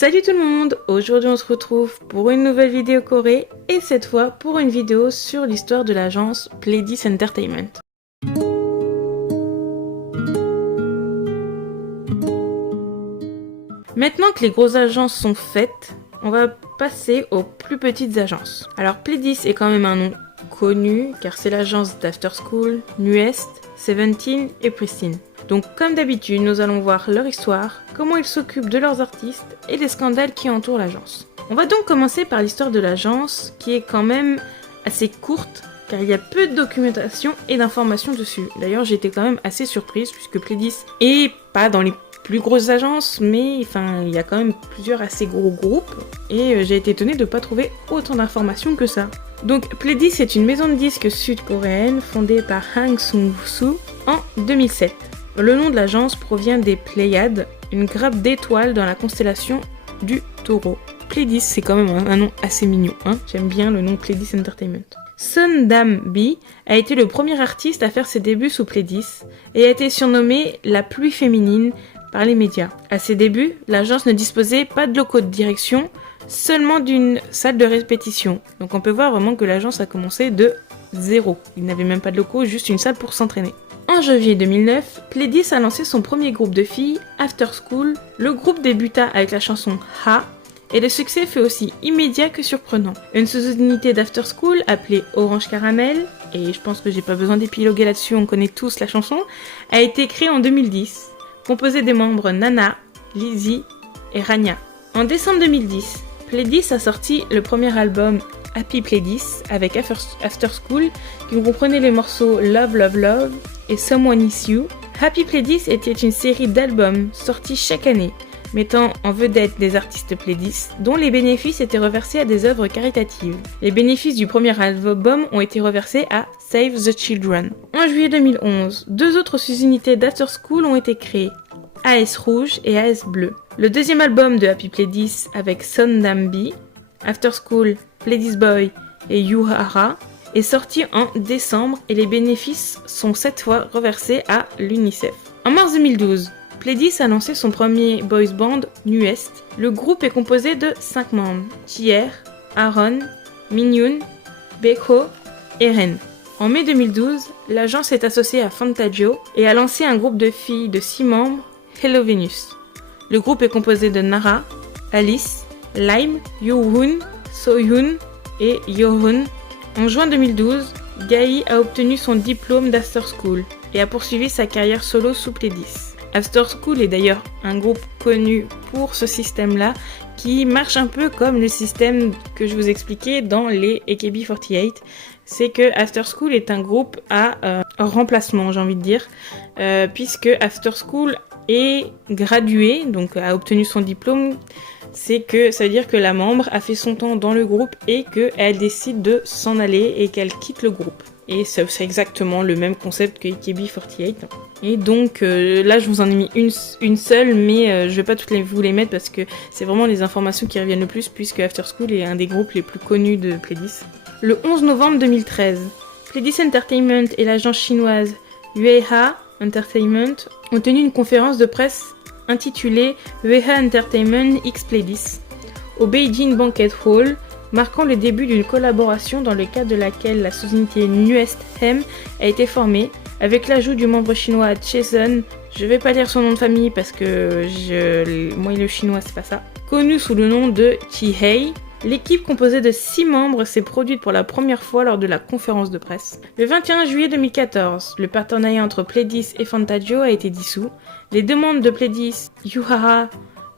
Salut tout le monde! Aujourd'hui on se retrouve pour une nouvelle vidéo Corée et cette fois pour une vidéo sur l'histoire de l'agence Pledis Entertainment. Maintenant que les grosses agences sont faites, on va passer aux plus petites agences. Alors Pledis est quand même un nom connu car c'est l'agence d'After School, Nuest, Seventeen et Pristin. Donc comme d'habitude, nous allons voir leur histoire, comment ils s'occupent de leurs artistes et les scandales qui entourent l'agence. On va donc commencer par l'histoire de l'agence qui est quand même assez courte car il y a peu de documentation et d'informations dessus. D'ailleurs j'ai été quand même assez surprise puisque Pledis est pas dans les plus grosses agences mais il y a quand même plusieurs assez gros groupes et j'ai été étonnée de ne pas trouver autant d'informations que ça. Donc Pledis est une maison de disques sud-coréenne fondée par Hang Sung-soo en 2007. Le nom de l'agence provient des Pléiades, une grappe d'étoiles dans la constellation du Taureau. Pledis, c'est quand même un nom assez mignon, hein. J'aime bien le nom Pledis Entertainment. Son Dam-bi a été le premier artiste à faire ses débuts sous Pledis et a été surnommé la pluie féminine par les médias. À ses débuts, l'agence ne disposait pas de locaux de direction, seulement d'une salle de répétition. Donc on peut voir vraiment que l'agence a commencé de zéro. Il n'avait même pas de locaux, juste une salle pour s'entraîner. En janvier 2009, Pledis a lancé son premier groupe de filles, After School. Le groupe débuta avec la chanson Ha, et le succès fut aussi immédiat que surprenant. Une sous-unité d'After School appelée Orange Caramel, et je pense que j'ai pas besoin d'épiloguer là-dessus, on connaît tous la chanson, a été créée en 2010, composée des membres Nana, Lizzy et Rania. En décembre 2010, Pledis a sorti le premier album Happy Pledis avec After School, qui comprenait les morceaux Love Love Love et Someone Is You. Happy Pledis était une série d'albums sortis chaque année, mettant en vedette des artistes Pledis, dont les bénéfices étaient reversés à des œuvres caritatives. Les bénéfices du premier album ont été reversés à Save the Children. En juillet 2011, deux autres sous-unités d'After School ont été créées, AS Rouge et AS Bleu. Le deuxième album de Happy Pledis avec Son Dam-bi, After School, Pledis Boy et Yuhara, est sorti en décembre et les bénéfices sont cette fois reversés à l'UNICEF. En mars 2012, Pledis a lancé son premier boys band, Nuest. Le groupe est composé de 5 membres, Jier, Aaron, Minhyun, Baekho et Ren. En mai 2012, l'agence est associée à Fantagio et a lancé un groupe de filles de 6 membres, Hello Venus. Le groupe est composé de Nara, Alice, Lime, Yoo-hoon, So-hyun et Yo-hoon. En juin 2012, Gae a obtenu son diplôme d'After School et a poursuivi sa carrière solo sous Pledis. After School est d'ailleurs un groupe connu pour ce système-là qui marche un peu comme le système que je vous expliquais dans les AKB48. C'est que After School est un groupe à remplacement, j'ai envie de dire, puisque After School est gradué, donc a obtenu son diplôme. C'est que ça veut dire que la membre a fait son temps dans le groupe et qu'elle décide de s'en aller et qu'elle quitte le groupe. Et c'est exactement le même concept que AKB48. Et donc là je vous en ai mis une seule, mais je vais pas toutes vous les mettre parce que c'est vraiment les informations qui reviennent le plus puisque After School est un des groupes les plus connus de Pledis. Le 11 novembre 2013, Pledis Entertainment et l'agence chinoise Yueha Entertainment ont tenu une conférence de presse intitulée Yueha Entertainment X Pledis au Beijing Banquet Hall, marquant le début d'une collaboration dans le cadre de laquelle la sous-unité Nuest Hem a été formée, avec l'ajout du membre chinois Chesun, je vais pas lire son nom de famille parce que moi le chinois c'est pas ça, connu sous le nom de Chi-hei. L'équipe composée de 6 membres s'est produite pour la première fois lors de la conférence de presse. Le 21 juillet 2014, le partenariat entre Pledis et Fantagio a été dissous. Les deux membres de Pledis, Yuhara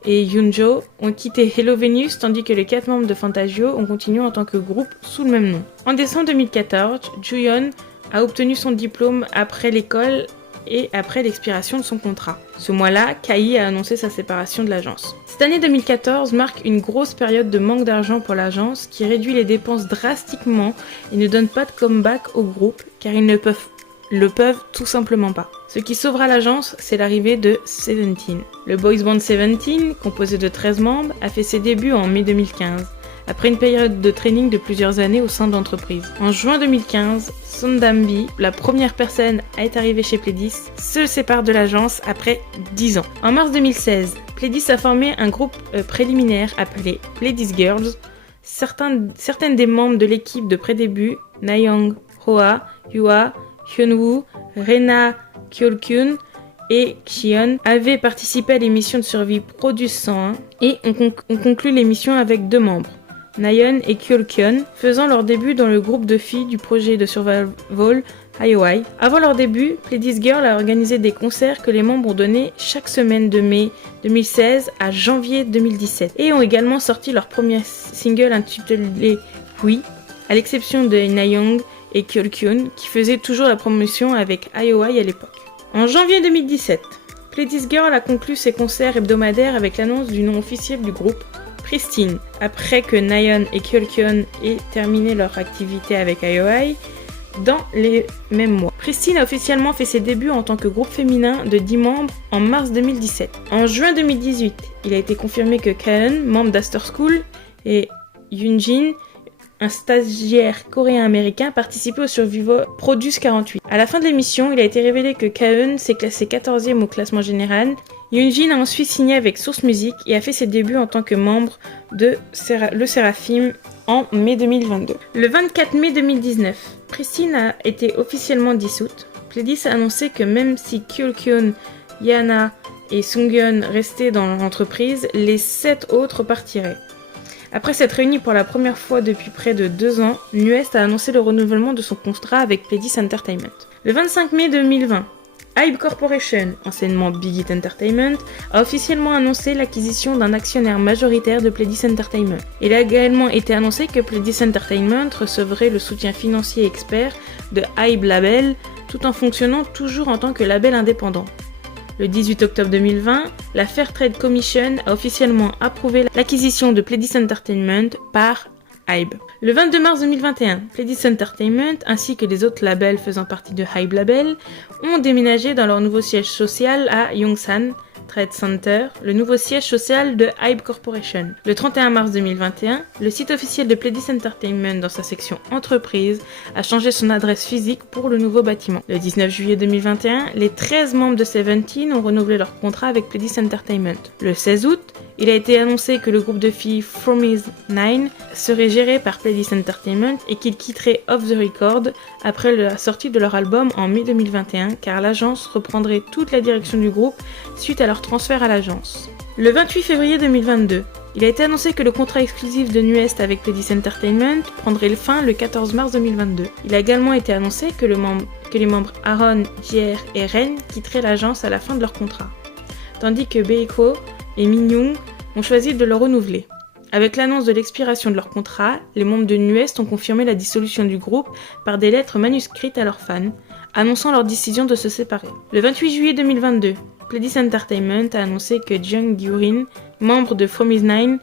et Yoonjo, ont quitté Hello Venus tandis que les 4 membres de Fantagio ont continué en tant que groupe sous le même nom. En décembre 2014, Juyeon a obtenu son diplôme après l'école et après l'expiration de son contrat. Ce mois-là, Kai a annoncé sa séparation de l'agence. Cette année 2014 marque une grosse période de manque d'argent pour l'agence qui réduit les dépenses drastiquement et ne donne pas de comeback au groupe car ils ne le peuvent tout simplement pas. Ce qui sauvera l'agence, c'est l'arrivée de Seventeen. Le boys band Seventeen, composé de 13 membres, a fait ses débuts en mai 2015 après une période de training de plusieurs années au sein de l'entreprise. En juin 2015, Sondambi, la première personne à être arrivée chez Pledis, se sépare de l'agence après 10 ans. En mars 2016, Pledis a formé un groupe préliminaire appelé Pledis Girls. Certaines des membres de l'équipe de pré-début, Nayoung, Hoa, Yua, Hyunwoo, Rena Kyolkyun et Xion avaient participé à l'émission de survie Produce 101 et ont conclu l'émission avec 2 membres, Nayeon et Kyolkyun, faisant leur début dans le groupe de filles du projet de survival IOI. Avant leur début, Pledis Girl a organisé des concerts que les membres ont donnés chaque semaine de mai 2016 à janvier 2017 et ont également sorti leur premier single intitulé Puis, à l'exception de Nayoung et Kyolkyun qui faisaient toujours la promotion avec IOI à l'époque. En janvier 2017, Pledis Girl a conclu ses concerts hebdomadaires avec l'annonce du nom officiel du groupe, Pristine. Après que Nayeon et Kyolkyun aient terminé leur activité avec IOI dans les mêmes mois. Pristine a officiellement fait ses débuts en tant que groupe féminin de 10 membres en mars 2017. En juin 2018, il a été confirmé que Kaeun, membre d'After School, et Yoonjin, un stagiaire coréen-américain, participait au Survivor Produce 48. À la fin de l'émission, il a été révélé que Kaeun s'est classé 14e au classement général. Yoonjin a ensuite signé avec Source Music et a fait ses débuts en tant que membre de Le Seraphim en mai 2022. Le 24 mai 2019, Pristine a été officiellement dissoute. Pledis a annoncé que même si Kyolkyun, Yana et Sungyeon restaient dans l'entreprise, les 7 autres partiraient. Après s'être réunis pour la première fois depuis près de 2 ans, NU'EST a annoncé le renouvellement de son contrat avec Pledis Entertainment. Le 25 mai 2020, HYBE Corporation, anciennement Big Hit Entertainment, a officiellement annoncé l'acquisition d'un actionnaire majoritaire de Pledis Entertainment. Il a également été annoncé que Pledis Entertainment recevrait le soutien financier expert de HYBE Label, tout en fonctionnant toujours en tant que label indépendant. Le 18 octobre 2020, la Fair Trade Commission a officiellement approuvé l'acquisition de Pledis Entertainment par HYBE. Le 22 mars 2021, Pledis Entertainment ainsi que les autres labels faisant partie de HYBE Label ont déménagé dans leur nouveau siège social à Yongsan Trade Center, le nouveau siège social de HYBE Corporation. Le 31 mars 2021, le site officiel de Pledis Entertainment dans sa section entreprise a changé son adresse physique pour le nouveau bâtiment. Le 19 juillet 2021, les 13 membres de Seventeen ont renouvelé leur contrat avec Pledis Entertainment. Le 16 août, il a été annoncé que le groupe de filles Fromis 9 serait géré par Pledis Entertainment et qu'ils quitteraient Off the Record après la sortie de leur album en mai 2021 car l'agence reprendrait toute la direction du groupe suite à leur transfert à l'agence. Le 28 février 2022, il a été annoncé que le contrat exclusif de NU'EST avec Pledis Entertainment prendrait fin le 14 mars 2022. Il a également été annoncé que les membres Aaron, Jer et Ren quitteraient l'agence à la fin de leur contrat, tandis que Baekho et Minyoung ont choisi de le renouveler. Avec l'annonce de l'expiration de leur contrat, les membres de NU'EST ont confirmé la dissolution du groupe par des lettres manuscrites à leurs fans, annonçant leur décision de se séparer. Le 28 juillet 2022, Pledis Entertainment a annoncé que Jung Gyu-rin, membre de Fromis 9,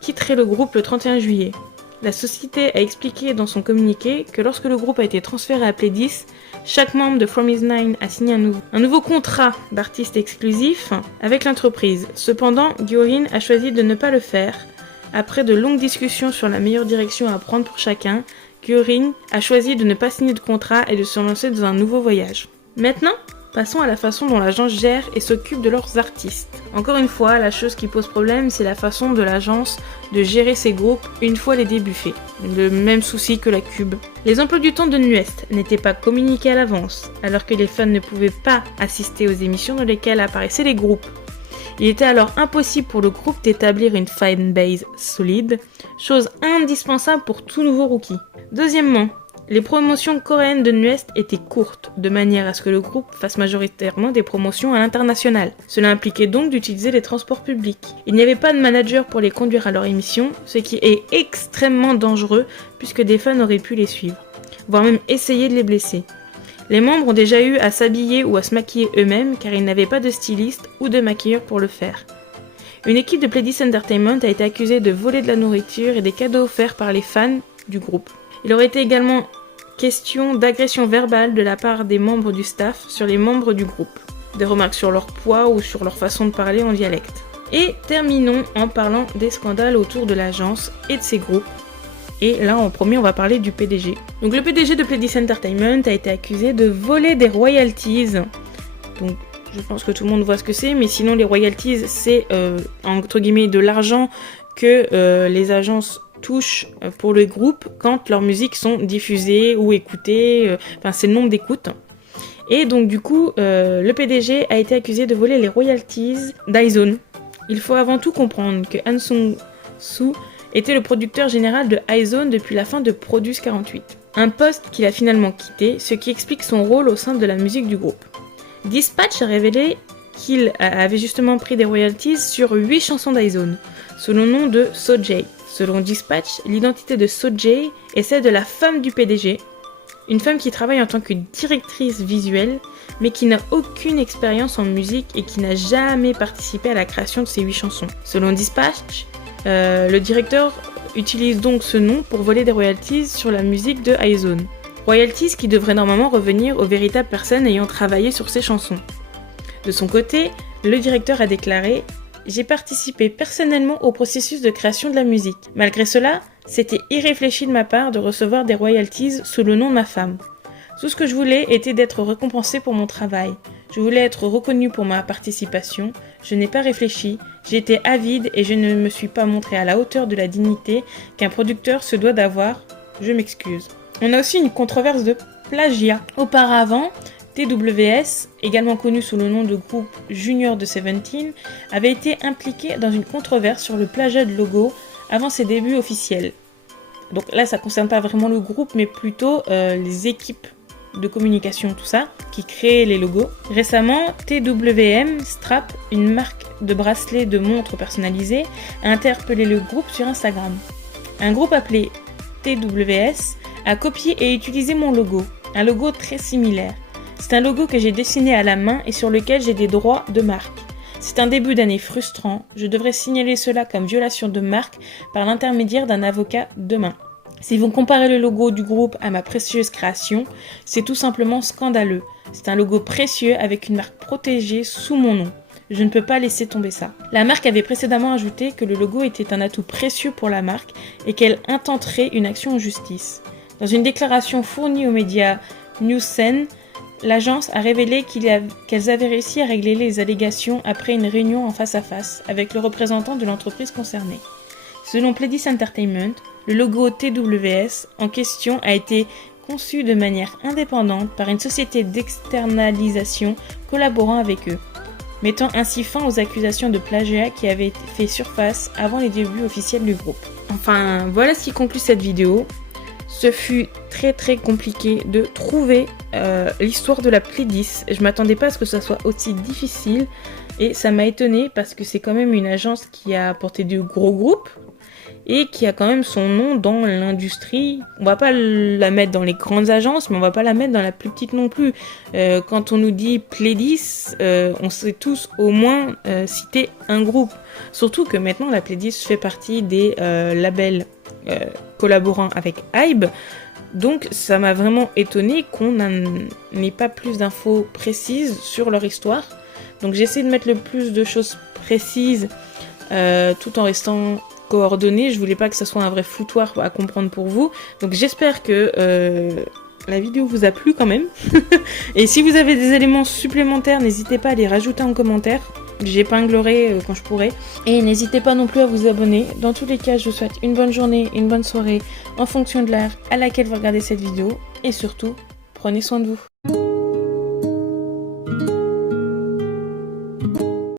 quitterait le groupe le 31 juillet. La société a expliqué dans son communiqué que lorsque le groupe a été transféré à Pledis, chaque membre de Fromis 9 a signé un nouveau contrat d'artiste exclusif avec l'entreprise. Cependant, Gyu-rin a choisi de ne pas le faire. Après de longues discussions sur la meilleure direction à prendre pour chacun, Gyu-rin a choisi de ne pas signer de contrat et de se lancer dans un nouveau voyage. Maintenant, passons à la façon dont l'agence gère et s'occupe de leurs artistes. Encore une fois, la chose qui pose problème, c'est la façon de l'agence de gérer ses groupes une fois les débuts faits. Le même souci que la Cube. Les emplois du temps de NU'EST n'étaient pas communiqués à l'avance, alors que les fans ne pouvaient pas assister aux émissions dans lesquelles apparaissaient les groupes. Il était alors impossible pour le groupe d'établir une fanbase solide, chose indispensable pour tout nouveau rookie. Deuxièmement, les promotions coréennes de NU'EST étaient courtes, de manière à ce que le groupe fasse majoritairement des promotions à l'international. Cela impliquait donc d'utiliser les transports publics. Il n'y avait pas de manager pour les conduire à leur émission, ce qui est extrêmement dangereux puisque des fans auraient pu les suivre, voire même essayer de les blesser. Les membres ont déjà eu à s'habiller ou à se maquiller eux-mêmes car ils n'avaient pas de styliste ou de maquilleur pour le faire. Une équipe de Pledis Entertainment a été accusée de voler de la nourriture et des cadeaux offerts par les fans du groupe. Il aurait été également question d'agression verbale de la part des membres du staff sur les membres du groupe, des remarques sur leur poids ou sur leur façon de parler en dialecte. Et terminons en parlant des scandales autour de l'agence et de ses groupes. Et là, en premier, on va parler du PDG. Donc le PDG de Pledis Entertainment a été accusé de voler des royalties. Donc je pense que tout le monde voit ce que c'est, mais sinon les royalties, c'est entre guillemets de l'argent que les agences touchent pour le groupe quand leurs musiques sont diffusées ou écoutées. Enfin, c'est le nombre d'écoutes. Et donc du coup, le PDG a été accusé de voler les royalties d'iZone. Il faut avant tout comprendre que Han Sung-soo était le producteur général de iZone depuis la fin de Produce 48. Un poste qu'il a finalement quitté, ce qui explique son rôle au sein de la musique du groupe. Dispatch a révélé qu'il avait justement pris des royalties sur 8 chansons d'iZone, sous le nom de Sojay. Selon Dispatch, l'identité de Sojay est celle de la femme du PDG, une femme qui travaille en tant que directrice visuelle, mais qui n'a aucune expérience en musique et qui n'a jamais participé à la création de ces 8 chansons. Selon Dispatch, le directeur utilise donc ce nom pour voler des royalties sur la musique de iZone. Royalties qui devraient normalement revenir aux véritables personnes ayant travaillé sur ces chansons. De son côté, le directeur a déclaré « J'ai participé personnellement au processus de création de la musique. Malgré cela, c'était irréfléchi de ma part de recevoir des royalties sous le nom de ma femme. Tout ce que je voulais était d'être récompensé pour mon travail. Je voulais être reconnu pour ma participation. Je n'ai pas réfléchi, j'ai été avide et je ne me suis pas montré à la hauteur de la dignité qu'un producteur se doit d'avoir. Je m'excuse. » On a aussi une controverse de plagiat. Auparavant, TWS, également connu sous le nom de groupe Junior de Seventeen, avait été impliqué dans une controverse sur le plagiat de logo avant ses débuts officiels. Donc là, ça ne concerne pas vraiment le groupe, mais plutôt les équipes de communication, tout ça, qui créent les logos. Récemment, TWM Strap, une marque de bracelets de montres personnalisées, a interpellé le groupe sur Instagram. Un groupe appelé TWS a copié et utilisé mon logo, un logo très similaire. C'est un logo que j'ai dessiné à la main et sur lequel j'ai des droits de marque. C'est un début d'année frustrant, je devrais signaler cela comme violation de marque par l'intermédiaire d'un avocat demain. Si vous comparez le logo du groupe à ma précieuse création, c'est tout simplement scandaleux. C'est un logo précieux avec une marque protégée sous mon nom. Je ne peux pas laisser tomber ça. La marque avait précédemment ajouté que le logo était un atout précieux pour la marque et qu'elle intenterait une action en justice. Dans une déclaration fournie aux médias NewsSen, l'agence a révélé qu'elles avaient réussi à régler les allégations après une réunion en face à face avec le représentant de l'entreprise concernée. Selon Pledis Entertainment, le logo TWS en question a été conçu de manière indépendante par une société d'externalisation collaborant avec eux, mettant ainsi fin aux accusations de plagiat qui avaient fait surface avant les débuts officiels du groupe. Enfin, voilà ce qui conclut cette vidéo. Ce fut très compliqué de trouver l'histoire de la Pledis. Je m'attendais pas à ce que ça soit aussi difficile et ça m'a étonnée parce que c'est quand même une agence qui a porté de gros groupes et qui a quand même son nom dans l'industrie. On va pas la mettre dans les grandes agences, mais on va pas la mettre dans la plus petite non plus. Quand on nous dit Pledis, on sait tous au moins citer un groupe. Surtout que maintenant la Pledis fait partie des labels collaborant avec Hybe. Donc ça m'a vraiment étonné qu'on n'ait pas plus d'infos précises sur leur histoire. Donc j'essaie de mettre le plus de choses précises tout en restant coordonnées. Je voulais pas que ça soit un vrai foutoir à comprendre pour vous. Donc j'espère que la vidéo vous a plu quand même. Et si vous avez des éléments supplémentaires, n'hésitez pas à les rajouter en commentaire. J'épinglerai quand je pourrai. Et n'hésitez pas non plus à vous abonner. Dans tous les cas, je vous souhaite une bonne journée, une bonne soirée en fonction de l'heure à laquelle vous regardez cette vidéo. Et surtout, prenez soin de vous.